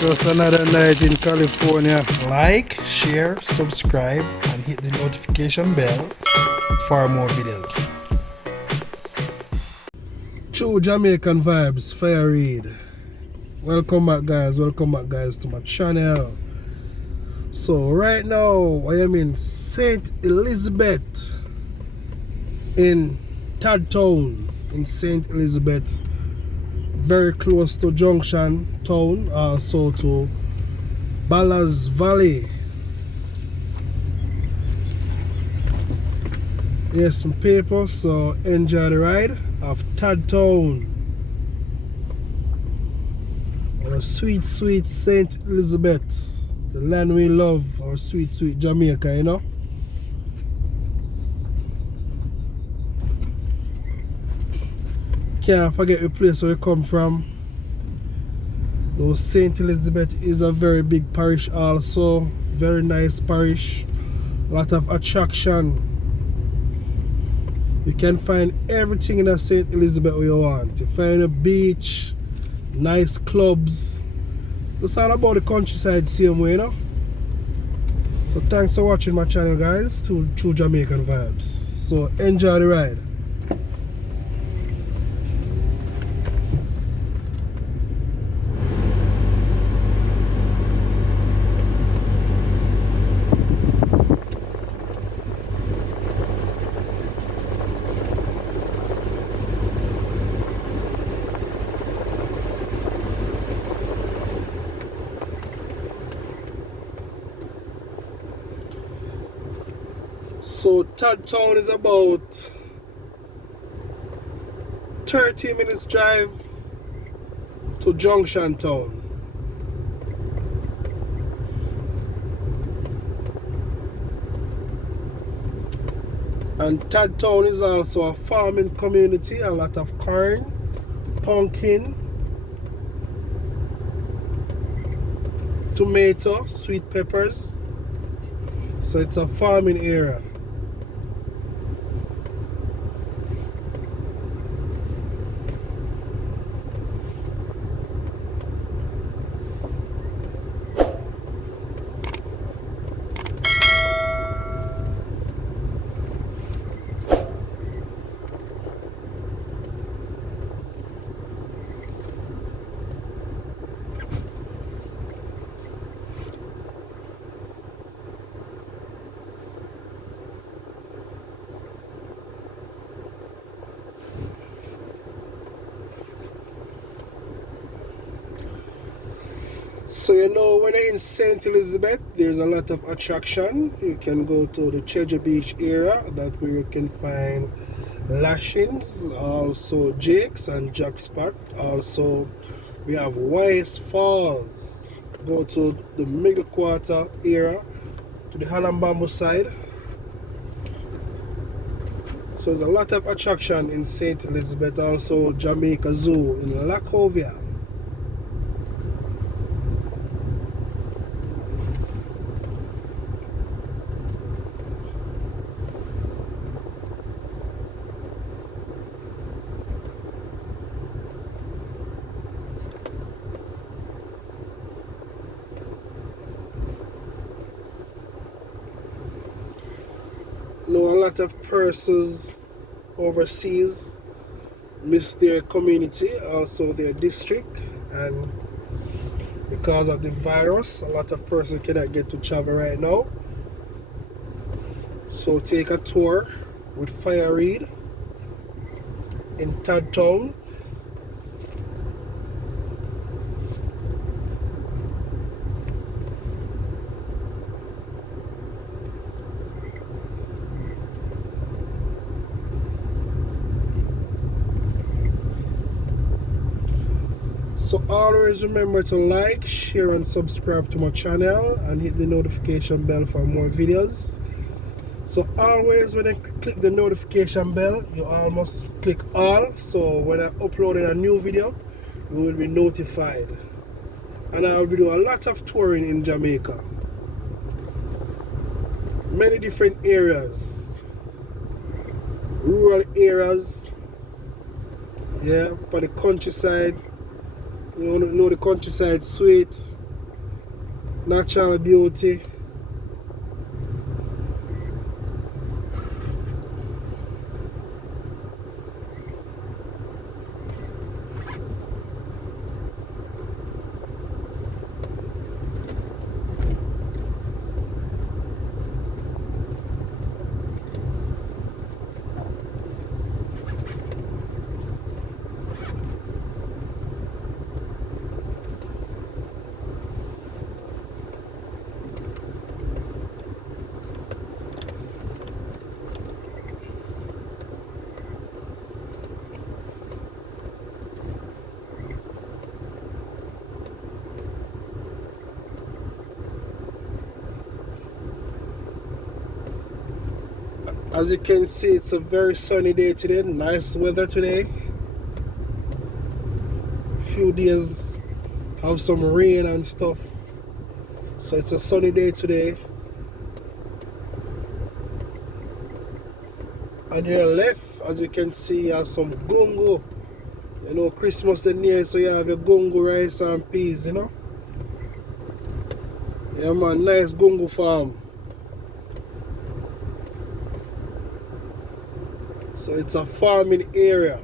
Just another night in California. Like, share, subscribe, and hit the notification bell for more videos. True Jamaican vibes, Fire Reid. Welcome back guys to my channel. So right now I am in St. Elizabeth in Town in St. Elizabeth, very close to Junction Town, also to Ballas Valley. Yes, some people, so enjoy the ride of Town, our sweet St. Elizabeth, the land we love, our sweet Jamaica, you know. Can't forget the place where you come from. Though St. Elizabeth is a very big parish also, very nice parish, a lot of attraction. You can find everything in a St. Elizabeth where you want. You find a beach, nice clubs. It's all about the countryside same way, you know. So thanks for watching my channel guys, True Jamaican Vibes. So enjoy the ride. So Town is about 30 minutes drive to Junction Town. And Town is also a farming community, a lot of corn, pumpkin, tomato, sweet peppers. So it's a farming area. So you know, when you're in St. Elizabeth, there's a lot of attraction. You can go to the Treasure Beach area, that where you can find lashings, also Jake's and Jack Spot. Also, we have Wise Falls. Go to the Middle Quarter area, to the Halambambo side. So there's a lot of attraction in St. Elizabeth. Also, Jamaica Zoo in Lacovia. Know a lot of persons overseas miss their community, also their district, and because of the virus, a lot of persons cannot get to travel right now. So take a tour with Fire Reid in Town. So always remember to like, share and subscribe to my channel and hit the notification bell for more videos. So always when I click the notification bell, you almost click all, so when I upload a new video, you will be notified. And I will be doing a lot of touring in Jamaica. Many different areas, rural areas, yeah, for the countryside. You know the countryside sweet. natural beauty. As you can see, it's a very sunny day today, nice weather today. Few days have some rain and stuff, so it's a sunny day today. On your left, as you can see, you have some gungo. You know, Christmas is near, so you have your gungo rice and peas, you know. Yeah man, nice gungo farm. So it's a farming area.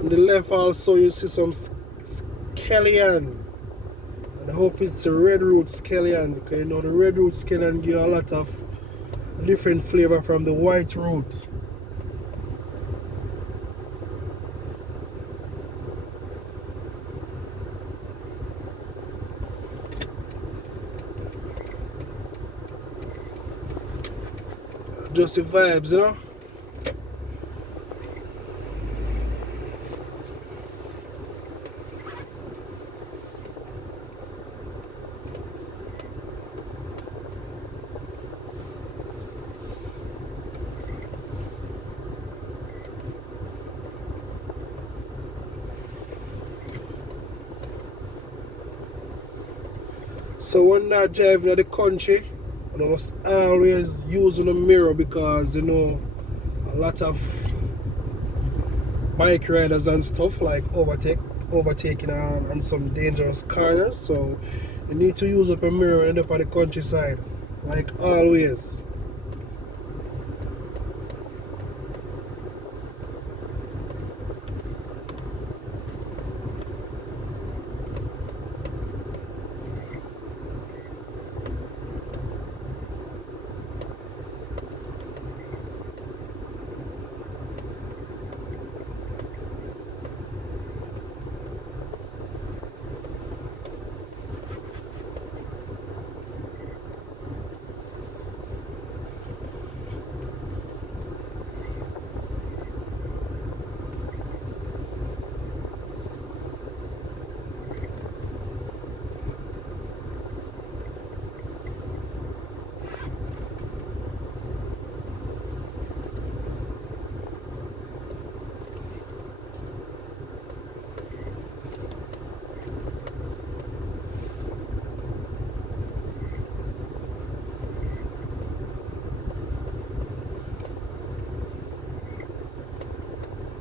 On the left also you see some scallion. And I hope it's a red root scallion, because you know the red root scallion give a lot of different flavor from the white root. Just the vibes, you know. So when not driving in the country, I must always use the mirror, because you know a lot of bike riders and stuff like overtaking and some dangerous corners. So you need to use up a mirror when you end up at the countryside, like always.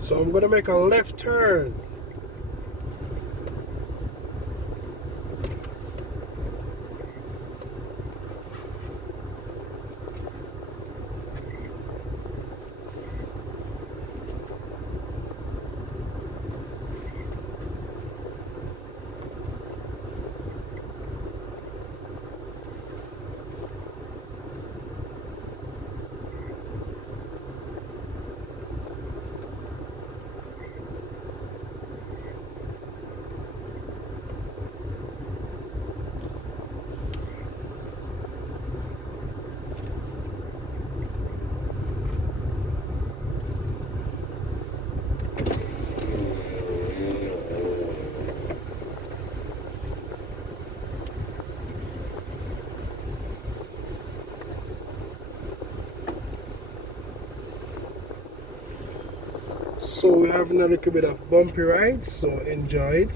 So I'm gonna make a left turn. So we have another little bit of bumpy ride, so enjoy it.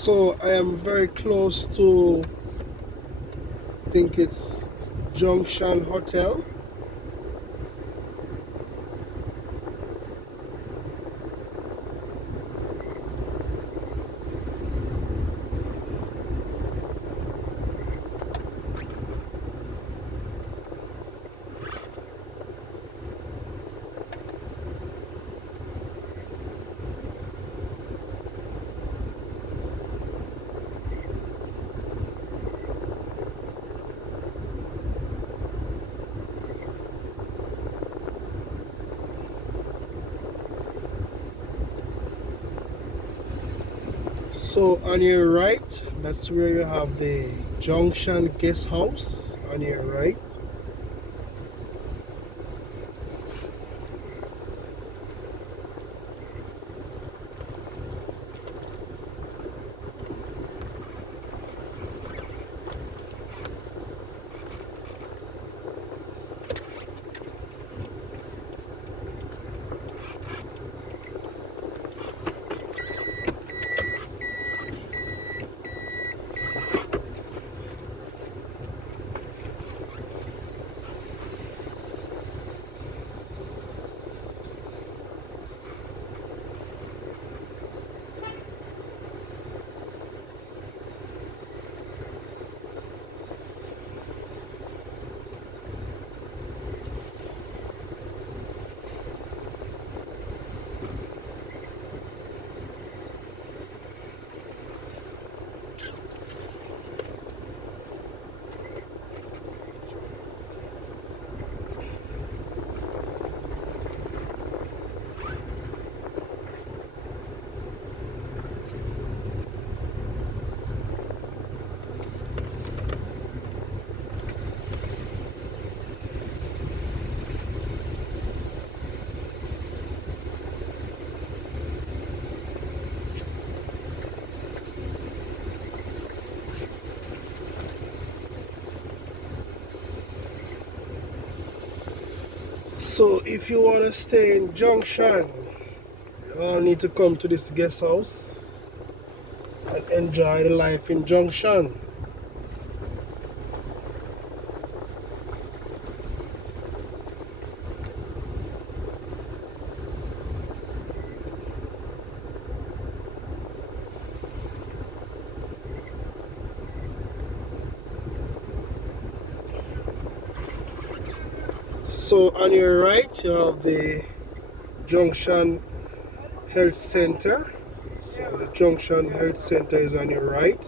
So I am very close to, I think it's Junction Hotel. So on your right, that's where you have the Junction Guest House on your right. So if you want to stay in Junction, you all need to come to this guest house and enjoy the life in Junction. So on your right, you have the Junction Health Center. So the Junction Health Center is on your right.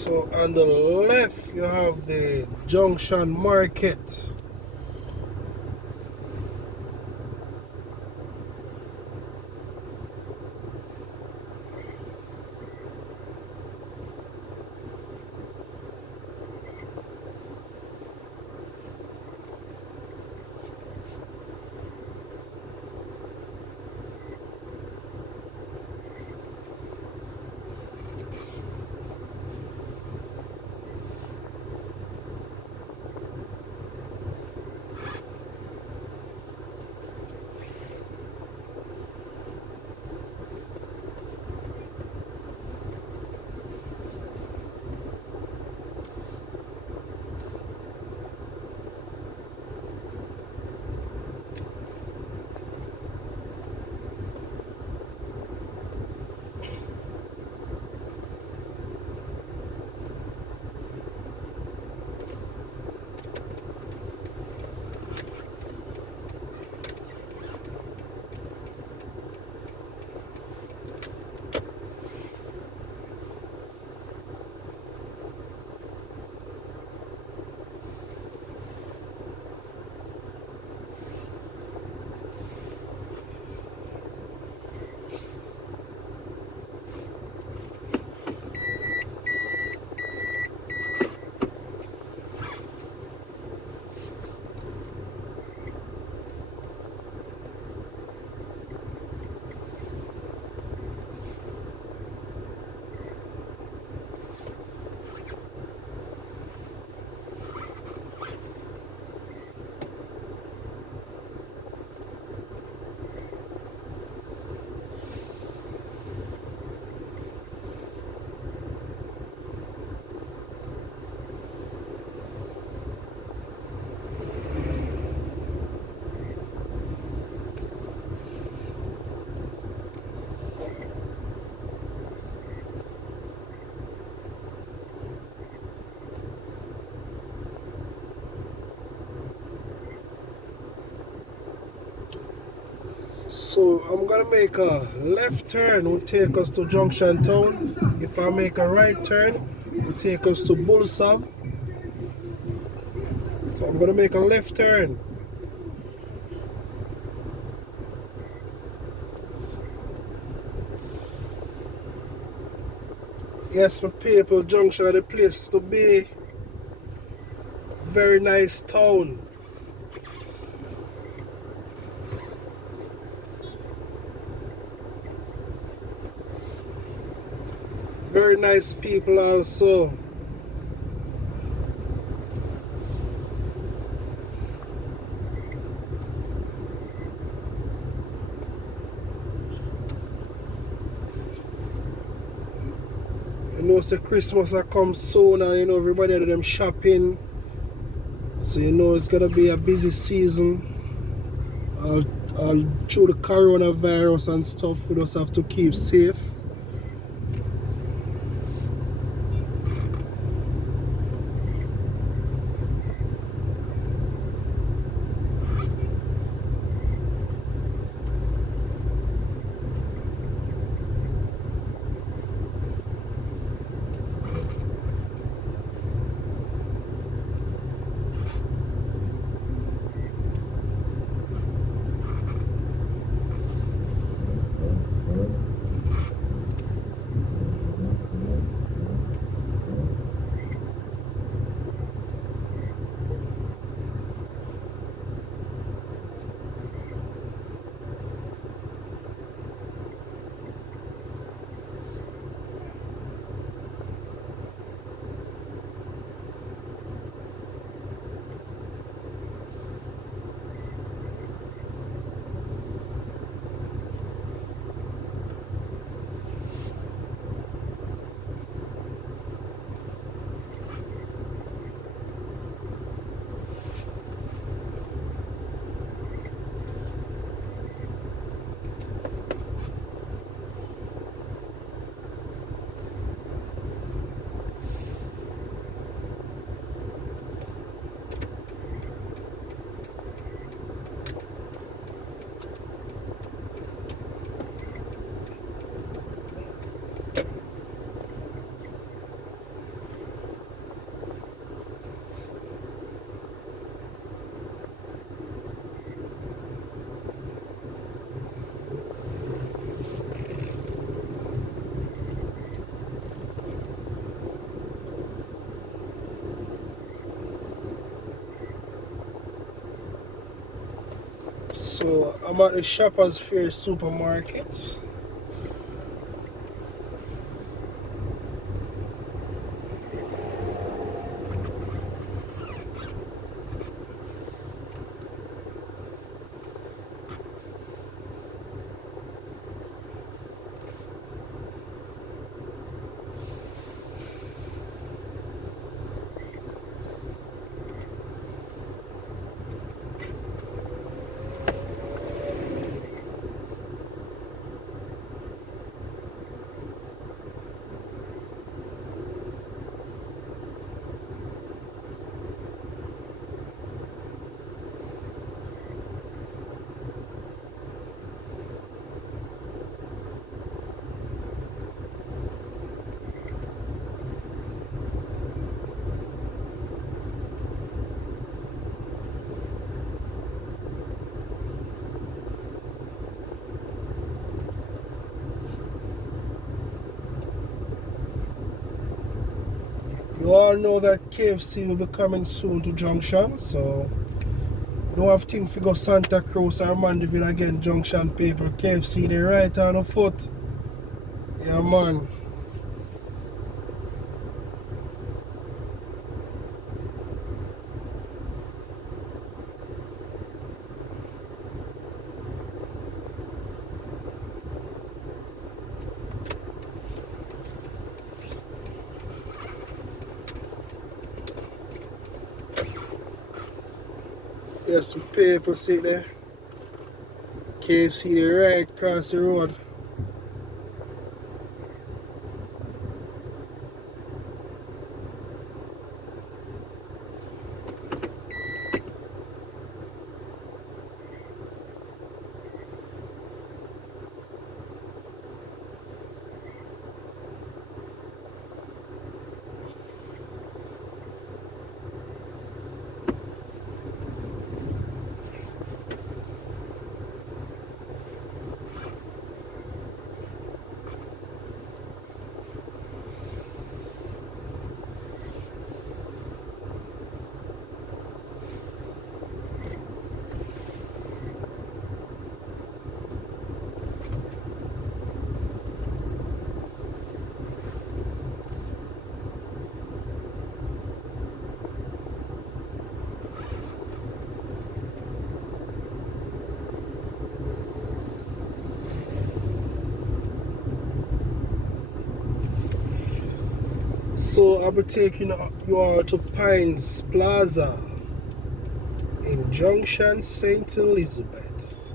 So on the left you have the Junction Market. So I'm gonna make a left turn, will take us to Junction Town. If I make a right turn, will take us to Bullsov. So I'm gonna make a left turn. Yes, my people, Junction is the place to be. Very nice town. Very nice people also. You know, say Christmas will come soon and you know everybody do them shopping. So you know it's gonna be a busy season. All through the coronavirus and stuff, we just have to keep safe. So I'm at the Shoppers Fair supermarket. You all know that KFC will be coming soon to Junction, so you don't have thing to go Santa Cruz or Mandeville again, Junction people. KFC, they right on the foot. Yeah, man. There's some people sit there. KFC, they right across the road. So I'll be taking you all to Pines Plaza in Junction, St. Elizabeth.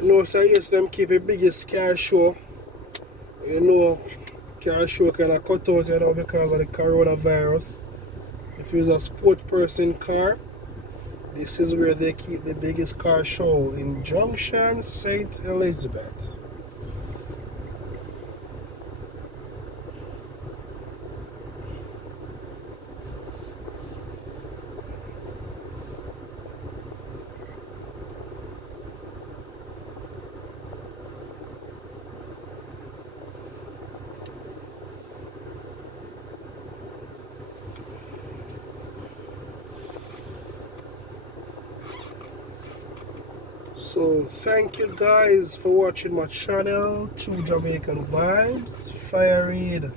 You know, so yes, them keep the biggest car show. You know, car show kind of cut out, you know, because of the coronavirus. If it's a sport person car, this is where they keep the biggest car show in Junction, St. Elizabeth. So thank you guys for watching my channel, True Jamaican Vibes, Fire Reid.